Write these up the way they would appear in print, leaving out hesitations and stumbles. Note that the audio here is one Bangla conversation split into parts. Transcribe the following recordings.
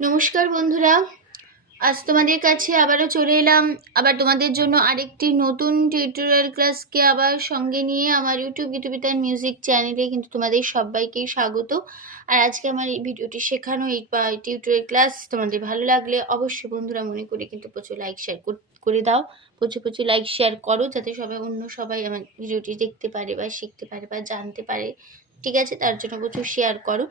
নমস্কার বন্ধুরা, আজ তোমাদের কাছে আবারও চলে এলাম। আবার তোমাদের জন্য আরেকটি নতুন টিউটোরিয়াল ক্লাসকে আবার সঙ্গে নিয়ে আমার ইউটিউব গীতবিতান মিউজিক চ্যানেলে কিন্তু তোমাদের সবাইকেই স্বাগত। আর আজকে আমার এই ভিডিওটি শেখানো এই টিউটোরিয়াল ক্লাস তোমাদের ভালো লাগলে অবশ্যই বন্ধুরা মনে করে কিন্তু প্রচুর লাইক শেয়ার করে দাও। প্রচুর লাইক শেয়ার করো, যাতে সবাই আমার ভিডিওটি দেখতে পারে বা শিখতে পারে বা জানতে পারে। ঠিক আছে, তার জন্য প্রচুর শেয়ার করো।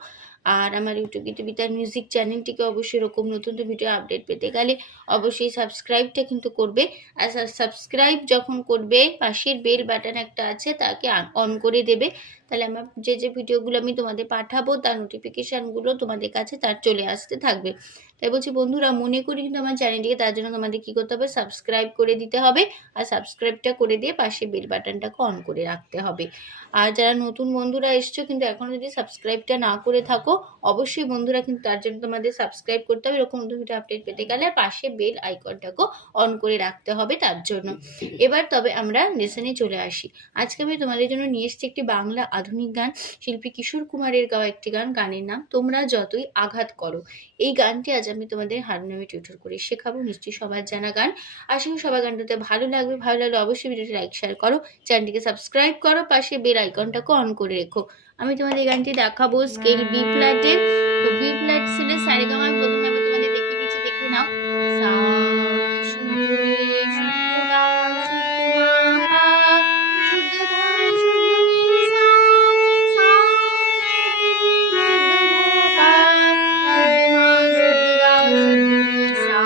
আর আমার ইউটিউব গীতবিতান মিউজিক চ্যানেলটিকে অবশ্যই এরকম নতুন ভিডিও আপডেট পেতে গেলে অবশ্যই সাবস্ক্রাইবটা কিন্তু করবে। আর সাবস্ক্রাইব যখন করবে, পাশের বেল বাটন একটা আছে, তাকে অন করে দেবে। তাহলে আমার যে ভিডিওগুলো আমি তোমাদের পাঠাবো তার নোটিফিকেশানগুলো তোমাদের কাছে তার চলে আসতে থাকবে। তাই বলছি বন্ধুরা, মনে করি কিন্তু আমার চ্যানেলটিকে, তার জন্য তোমাদের কী করতে হবে, সাবস্ক্রাইব করে দিতে হবে। আর সাবস্ক্রাইবটা করে দিয়ে পাশে বেল বাটনটাকে অন করে রাখতে হবে। আর যারা নতুন বন্ধুরা এসছো কিন্তু এখনও যদি সাবস্ক্রাইবটা না করে থাকো, অবশ্যই বন্ধুরা কিন্তু তার জন্য তোমাদের সাবস্ক্রাইব করতে হবে এরকম নতুন ভিডিও আপডেট পেতে গেলে। আর পাশে বেল আইকনটাকেও অন করে রাখতে হবে তার জন্য। এবার তবে আমরা লেসনে চলে আসি। আজকে আমি তোমাদের জন্য নিয়ে এসেছি একটি বাংলা আধুনিক গান, শিল্পী কিশোর কুমারের গাওয়া একটি গান। গানের নাম তোমরা যতই আঘাত করো। এই গানটি আজ আমি তোমাদের হারমোনিয়ামে টিউটর করে শেখাবো। নিশ্চয়ই সবার জানা গান। আশা করি সবার গানটাতে ভালো লাগবে। ভালো লাগলে অবশ্যই ভিডিওটি লাইক শেয়ার করো, চ্যানেলটিকে সাবস্ক্রাইব করো, পাশে বেল আইকনটাকে অন করে রেখো। আমি তোমাদের এই গানটি দেখাবো স্কেল বি ফ্ল্যাটে। তো বি ফ্ল্যাট স্কেলে সারেগামা আমি প্রথমে আবার তোমাদের দেখিয়ে দিচ্ছি, দেখে নাও। সা শুদ্ধ রে শুদ্ধ গা শুদ্ধ মা পা শুদ্ধ ধা শুদ্ধ নি সা সা শুদ্ধ ধা পা শুদ্ধ মা শুদ্ধ গা শুদ্ধ নি সা।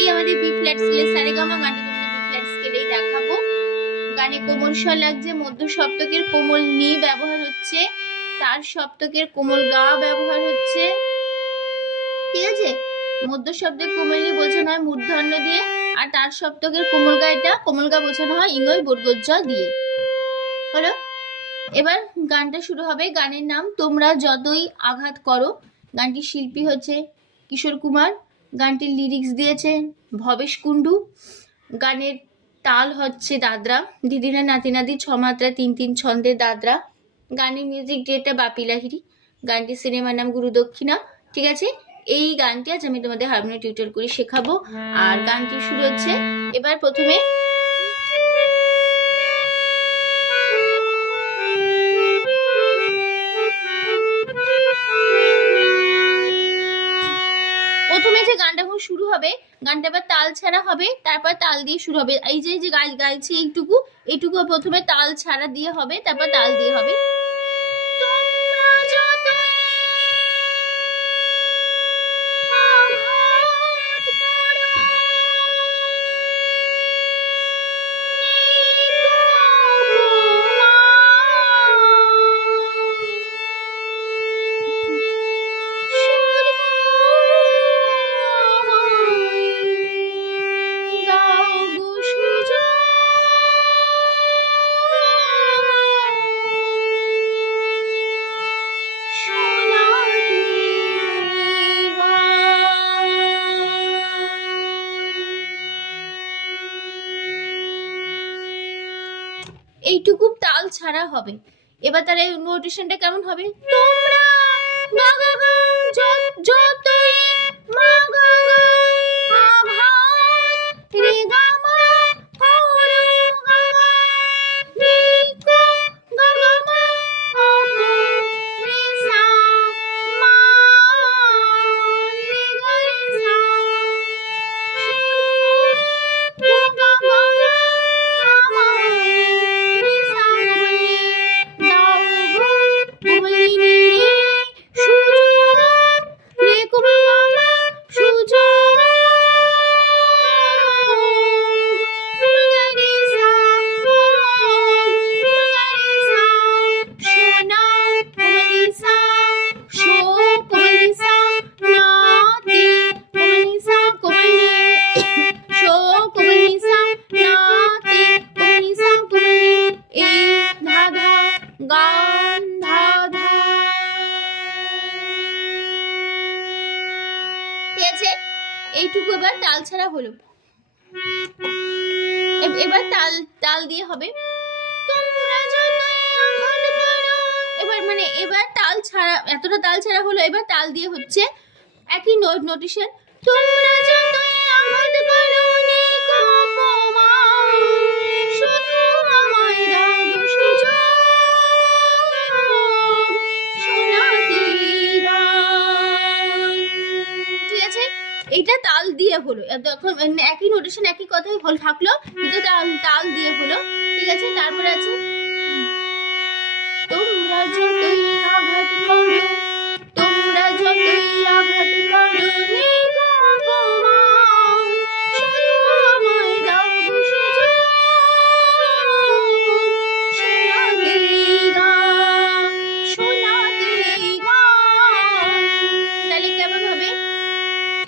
এই আমাদের বি ফ্ল্যাট স্কেলের সারেগামা। গানটি তোমাদের বি ফ্ল্যাট স্কেলেই দেখাবো। গানে কোমল স্বর লাগছে, মধ্য সপ্তকের কোমল নি ব্যবহার হচ্ছে, তার সপ্তকের কোমল গা ব্যবহার হচ্ছে। ঠিক আছে, মধ্য শব্দের কোমল নি বোঝানো হয় মূর্ধন্য দিয়ে, আর তার সপ্তকের কোমল গা, এটা কোমল গা বোঝানো হয় ইঙ্গই বর্গজ দিয়ে। হলো, এবার গানটা শুরু হবে। গানের নাম তোমরা যতই আঘাত করো। গানটির শিল্পী হচ্ছে কিশোর কুমার। গানটির লিরিক্স দিয়েছেন ভবেশ কুণ্ডু। গানের তাল হচ্ছে দাদরা, দিদিরা নাতি নাতি ছমাত্রা 3 3 ছন্দের দাদরা। গানের মিউজিক ডিরেক্টর বাপি লাহিড়ী। গানটির সিনেমার নাম গুরু দক্ষিণা। ঠিক আছে, এই গানটি আজ আমি তোমাদের হারমোনিয়াম টিউটর করে শেখাবো। আর গানটি শুরু হচ্ছে। এবার প্রথমে যে গানটা যখন শুরু হবে, গানটা আবার তাল ছাড়া হবে, তারপর তাল দিয়ে শুরু হবে। এই যে গাইছে এইটুকু প্রথমে তাল ছাড়া দিয়ে হবে, তারপর তাল দিয়ে হবে। এইটুকু তাল ছাড়া হবে। এবার তার এই নোটেশনটা কেমন হবে, তোমরা যতই এইটুকু এবার তাল ছাড়া হলো। এবার তাল দিয়ে হবে। এবার তাল ছাড়া, এতটা তাল ছাড়া হলো। এবার তাল দিয়ে হচ্ছে একই নোটেশন। তোমরা যতই আঘাত করো নিক অপমান, শুধু আমায় দাও সুযোগ শোনাতে গান। ঠিক আছে, এইটা তাল দিয়ে হলো, একই নোটেশন একই কথাই হল থাকলো, কিন্তু তাল দিয়ে হলো। ঠিক আছে, তারপরে আছে তোমরা যতই আঘাত করো, তোমরা যতই আঘাত করো নিক অপমান, শুধু আমায় দাও সুযোগ শোনাতে গান, শোনাতে গান। তাহলে কেমন হবে?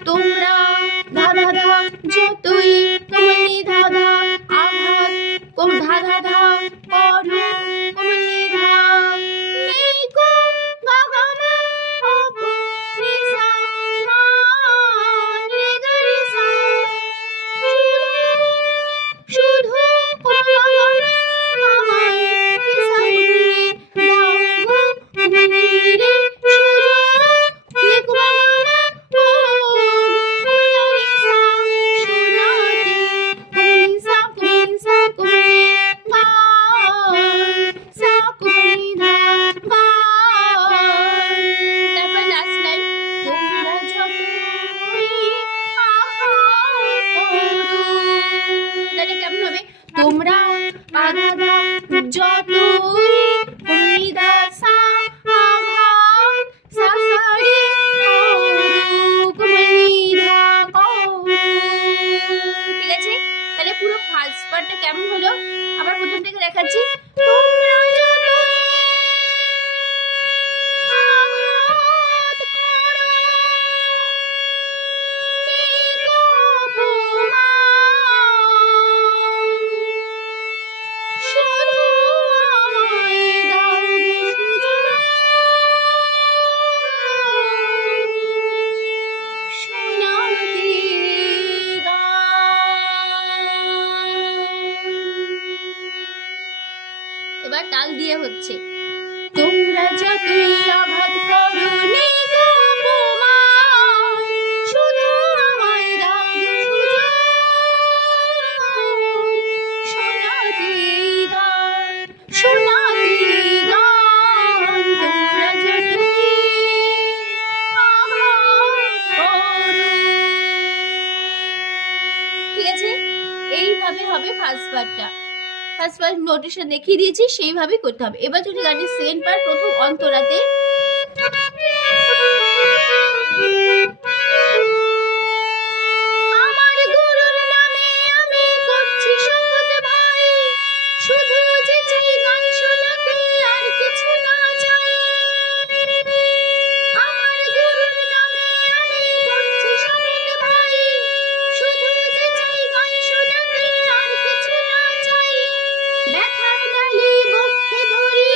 তোমরা ধাধা ধা যতই কমলি ধাধা আঘাত ধাধা ধা করো কমলি ধা নিক গা গা মা অপ রে সা মা রে গা রে সা, শুধু গা গা মা আমায় রে সা রে দাও গো কমলি রে সুযোগ নিক গা গা মা তোমরা আঘাত যতই কমলিদা সা আঘাত সা সা রে কমলিদা কও। ঠিক আছে, তাহলে পুরো ফার্স্ট পার্টটা কেমন হলো আবার প্রথম থেকে দেখাচ্ছি। তোমরা যতই আঘাত করো নিক অপমান, শুধু আমায় দাও সুযোগ শোনাতে গান। এবার তাল দিয়ে হচ্ছে তোমরা যতই আঘাত করো নিক অপমান, শুধু আমায় দাও সুযোগ শোনাতে গান, শোনাতে গান। তোমরা যতই আঘাত করো। ঠিক আছে, এইভাবে হবে ফার্স্ট পার্টটা। ফার্স্ট পার্ট নোটেশন দেখিয়ে দিয়েছি, সেইভাবেই করতে হবে। এবার যদি গানের সেকেন্ড পার্ট, প্রথম অন্তরাতে আমার গুরুর নামে আমি করছি শপথ ভাই, শুধু যে চাই গান শোনাতে আর কিছু না চাই। আমার গুরুর নামে আমি করছি শপথ ভাই, শুধু যে চাই গান শোনাতে আর কিছু না চাই। ব্যথার ডালি বক্ষে ধরি,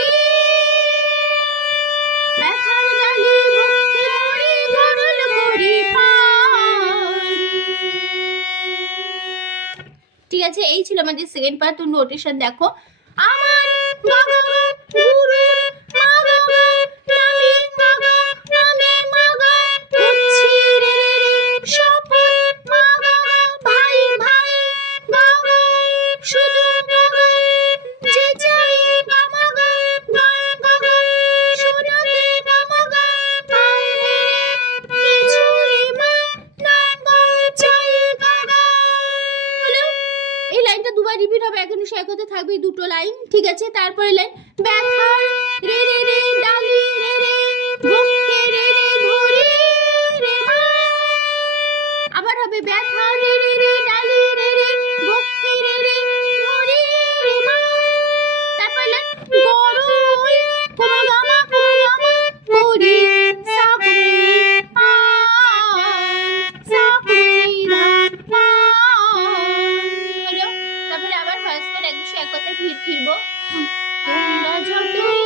ব্যথার ডালি বক্ষে ধরি গরল করি পান। ঠিক আছে, এই ছিল আমাদের সেকেন্ড পার্ট। তো নোটেশন দেখো, আমার বাবা গুরু মাগা নামে মাগা নামে মাগা করছি রে রে শপথ মাগা ভাই ভাই বাবা, শুধু বাবা যে চাই বাবা বাবা শোনাতে বাবা ভাই রে কিছুই মা না চাই বাবা। হলো, এই লাইনটা দুবার রিপিট হবে, এখন সে একসাথে থাকবে দুটো লাইন। ঠিক আছে, তারপরে লাইন ব্যথার রে রে রে ডালি রে রে বক্ষে রে রে ধরি রে মা, আবার হবে ব্যথা রে রে রে ডালি রে রে বক্ষে রে রে ধরি রে মা। তারপর লাইন গরুই কোমা করি সা করি আ সা করি না পা। হলো, তারপরে আবার ফার্স্ট পার্ট একশো এক কথায় ফিরবো। তোমরা যতই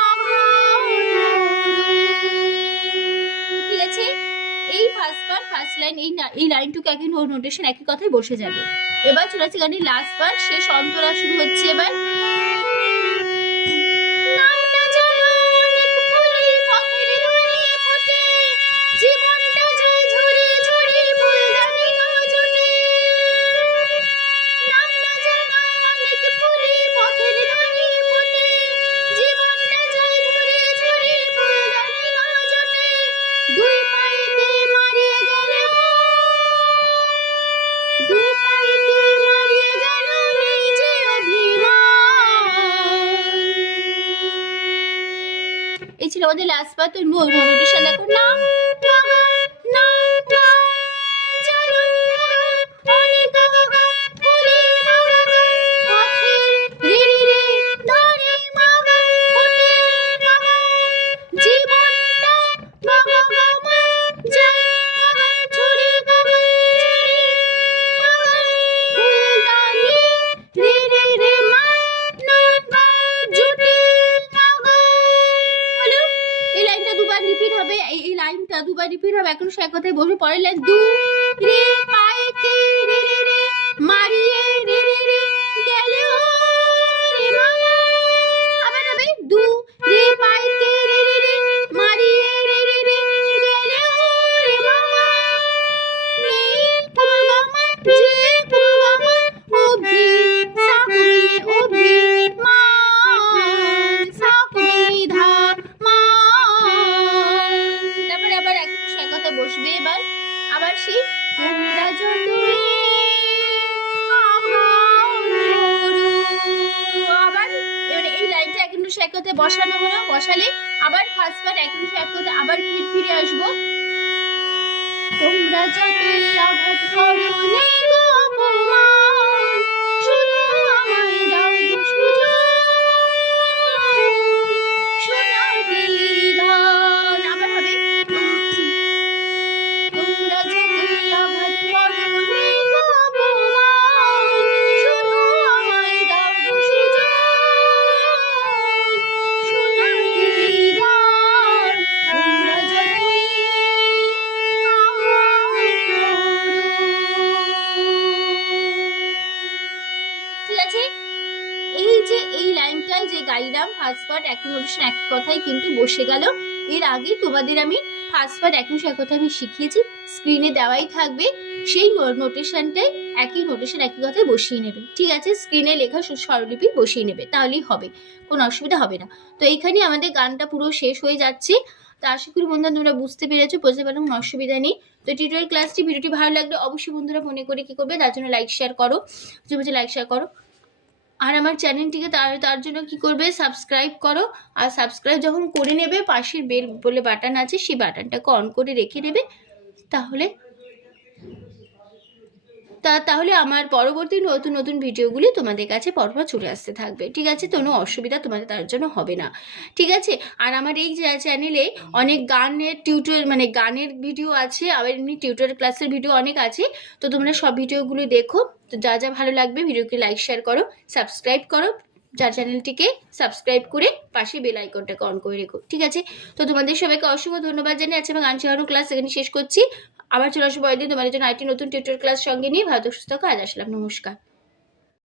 আঘাত করো। ঠিক আছে, এই ফার্স্ট পার্ট ফার্স্ট লাইন, এই লাইনটুকু একই নোটেশন একই কথায় বসে যাবে। এবার চলে আসছে গানের লাস্ট পার্ট, শেষ অন্তরা শুরু হচ্ছে। এবার নামটা যেন অনেক ফুলের পথের ধারে ফোটে, এই ছিল আমাদের লাস্ট পার্ট। তো নোটিশন দেখো, না না না চলো অনেক আগা ফুলে আগা পথের রে রে ধরে মাগা হতে আগা জীবনটা বাবা বাবা যায় আগা ছড়ে বাবা ছড়ে আগা ফুলদানি রে রে রে মা না জুটে আগা। হলো এই লাইনটা দুবার রিপিট হবে, এই লাইনটা দুবার রিপিট হবে। এখন সে এক কথায় বসে পরের লাইন, দু রে পাইতে রে রে রে মারিয়ে রে রে রে গেল রে মামা। আবার হবে, দু রে পাইতে রে রে রে মারিয়ে রে রে রে গেল রে মামা। নেই কুলগামা যে কুলগামা অভি সাকুনি অভি মা সাকুনি ধা মা। তারপরে আবার একটু সে কথা বসবে। এবার আবার সেই তোমরা যতই আবার এবারে এই লাইনটা এক কিন্তু সে কথায় বসানো হলো। বসালে আবার ফার্স্ট পার্ট এক কিন্তু এক কথায় আবার ফিরে আসবো। তোমরা যতই আঘাত করো নে গো অপমান, শুধু আমায় দাও গো সুযোগ সোনার গান। আবার হবে, তোমরা যতই আঘাত করো নে গো অপমান, শুধু আমায় দাও গো সুযোগ সোনার গান। তোমরা যতই ঠিক আছে। এই যে এই লাইনটাই যে গাইলাম ফার্স্ট পার্ট একই নোটেশন একই কথাই কিন্তু বসে গেল। এর আগে তোমাদের আমি ফার্স্ট পার্ট একই কথা আমি শিখিয়েছি, স্ক্রিনে দেওয়াই থাকবে। সেই নোটেশনটাই একই নোটেশন একই কথায় বসিয়ে নেবে, ঠিক আছে? স্ক্রিনে লেখা স্বরলিপি বসিয়ে নেবে, তাহলেই হবে, কোনো অসুবিধা হবে না। তো এইখানে আমাদের গানটা পুরো শেষ হয়ে যাচ্ছে। তো আশা করি বন্ধুরা তোমরা বুঝতে পেরেছো, বুঝতে পারো, কোনো অসুবিধা নেই। তো টিউটোরিয়াল ক্লাসটি ভিডিওটি ভালো লাগলে অবশ্যই বন্ধুরা মনে করে কি করবে, তার জন্য লাইক শেয়ার করো, বুঝে লাইক শেয়ার করো। আর আমার চ্যানেলটিকে তার জন্য কি করবে, সাবস্ক্রাইব করো। আর সাবস্ক্রাইব যখন করে নেবে, পাশের বেল বলে বাটন আছে, সেই বাটনটাকে অন করে রেখে দেবে। তাহলে আমার পরবর্তী নতুন নতুন ভিডিওগুলি তোমাদের কাছে পরপর চলে আসতে থাকবে, ঠিক আছে? কোনো অসুবিধা তোমাদের তার জন্য হবে না, ঠিক আছে? আর আমার এই চ্যানেলে অনেক গানের মানে গানের ভিডিও আছে, আবার এমনি টিউটোরিয়াল ক্লাসের ভিডিও অনেক আছে। তো তোমরা সব ভিডিওগুলো দেখো। তো যা যা ভালো লাগবে ভিডিওকে লাইক শেয়ার করো, সাবস্ক্রাইব করো, যার চ্যানেলটিকে সাবস্ক্রাইব করে পাশে বেল আইকনটাকে অন করে রেখো, ঠিক আছে? তো তোমাদের সবাইকে অসংখ্য ধন্যবাদ জানিয়ে আছে আমার গান শেখানো ক্লাস এখানে শেষ করছি। আবার চলে আসবো পরের দিন তোমাদের জন্য আরেকটি নতুন টিউটোরিয়াল ক্লাস সঙ্গে নিয়ে। ভালো সুস্থ থাকো, আজ আসলাম, নমস্কার।